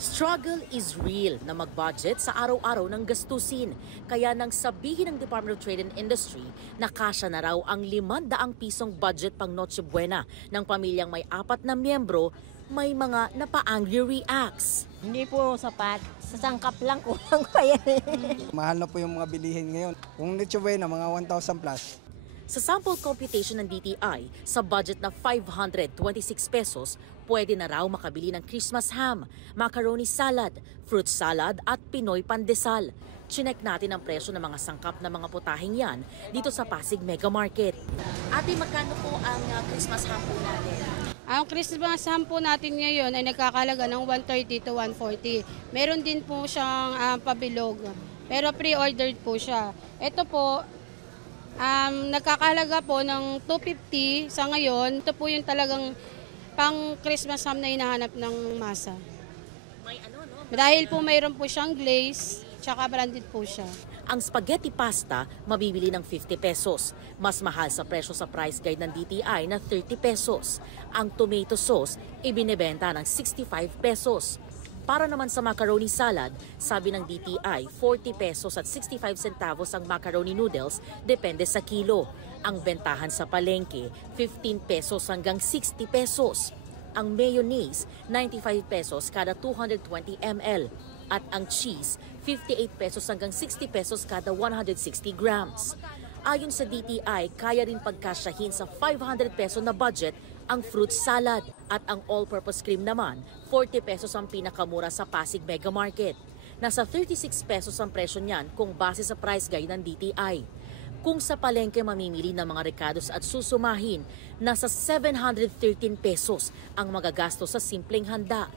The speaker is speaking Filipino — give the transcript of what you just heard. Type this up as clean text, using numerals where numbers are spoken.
Struggle is real na mag-budget sa araw-araw ng gastusin. Kaya nang sabihin ng Department of Trade and Industry na kasya na raw ang 500 pisong budget pang Noche Buena ng pamilyang may 4 na miyembro, may mga napa-angry reacts. Hindi po sapat. Sa sangkap lang kulang pa yan. Mahal na po yung mga bilihin ngayon. Kung Noche Buena, mga 1,000 plus. Sa sample computation ng DTI, sa budget na 526 pesos, pwede na raw makabili ng Christmas ham, macaroni salad, fruit salad at Pinoy pandesal. Chinek natin ang presyo ng mga sangkap na mga putahing yan dito sa Pasig Mega Market. Ate, magkano po ang Christmas ham po natin? Ang Christmas ham po natin ngayon ay nagkakalaga ng 130 to 140. Meron din po siyang pabilog, pero pre-ordered po siya. Ito po, nagkakalaga po ng 250 sa ngayon. Ito po yung talagang pang Christmas ham na hinahanap ng masa. May ano, no? Dahil po mayroon po siyang glaze, tsaka branded po siya. Ang spaghetti pasta mabibili ng 50 pesos. Mas mahal sa presyo sa price guide ng DTI na 30 pesos. Ang tomato sauce ibinebenta ng 65 pesos. Para naman sa macaroni salad, sabi ng DTI, 40 pesos at 65 centavos ang macaroni noodles, depende sa kilo. Ang bentahan sa palengke, 15 pesos hanggang 60 pesos. Ang mayonnaise, 95 pesos kada 220 ml. At ang cheese, 58 pesos hanggang 60 pesos kada 160 grams. Ayon sa DTI, kaya rin pagkasyahin sa 500 peso na budget ang fruit salad at ang all-purpose cream naman, 40 pesos ang pinakamura sa Pasig Mega Market. Nasa 36 pesos ang presyo niyan kung base sa price guide ng DTI. Kung sa palengke mamimili ng mga recados at susumahin, nasa 713 pesos ang magagastos sa simpleng handa.